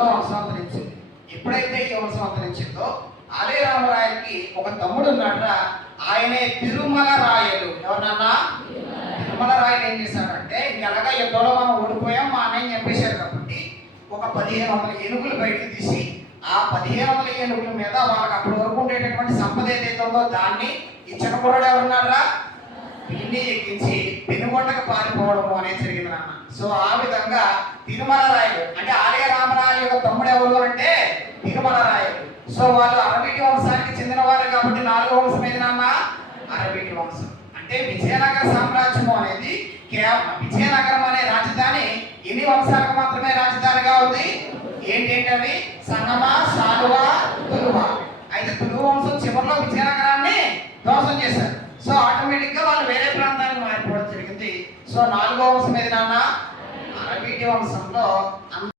మూడవ వంశం అంతరించింది. ఎప్పుడైతే ఈ వంశం అంతరించిందో ఆలయ రామరాయలకి ఒక తమ్ముడు ఉన్నాడరా, ఆయనే తిరుమల రాయలు. ఎవరన్నా? తిరుమల రాయలు ఏం చేశాడంటే, ఎలాగా యుద్ధంలో మనం ఓడిపోయాం, మా అన్నయ్య చంపేశారు కాబట్టి ఒక 1500 ఏనుగులు బయటకు తీసి ఆ 1500 ఏనుగుల మీద వాళ్ళకి అప్పటి వరకు ఉండేటటువంటి సంపద ఏదైతే ఉందో దాన్ని ఈ చిన్నకుర్రాడు ఎవరున్నారా పిల్లి ఎక్కించి పెనుగొండకు పారిపోవడము అనేది జరిగింది నాన్న. సో ఆ విధంగా తిరుమల రాయలు అంటే ఆలయ రామరాయల యొక్క తమ్ముడు ఎవరు అంటే తిరుమల రాయలు. సో వాళ్ళు అరవీటి వంశానికి చెందిన వారు కాబట్టి 4వ వంశం ఏది నాన్న? అరవీటి వంశం. అంటే విజయనగర సామ్రాజ్యము అనేది కేవలం విజయనగరం అనే రాజధాని ఎన్ని వంశాలకు మాత్రమే రాజధానిగా ఉంది? ఏంటంటే అవి సంగమ, శాలువ, తులువ. అయితే తులువ వంశం చివరిలో విజయనగరాన్ని ధ్వంసం చేశారు. సో ఆటోమేటిక్ గా వాళ్ళు వేరే ప్రాంతానికి మారిపోవడం జరిగింది. సో 4వ వంశం ఏది నాన్న? అరవీటి వంశంలో